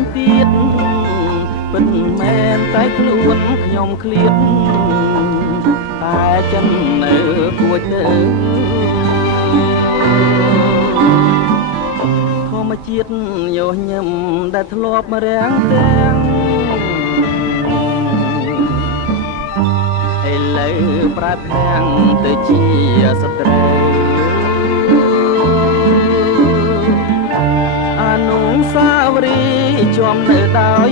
ងទៀតពិតមែនតែខ្លួនខ្ញុំឃ្លាតតែចិននៅគួចទៅធម្មជាតិយោញឹមដែលធ្លាប់មករាំងទាំងឥឡូវប្រែប្រាំងទៅជាសត្រូវអនុស្សាវរីយ៍ជាប់នៅដោយ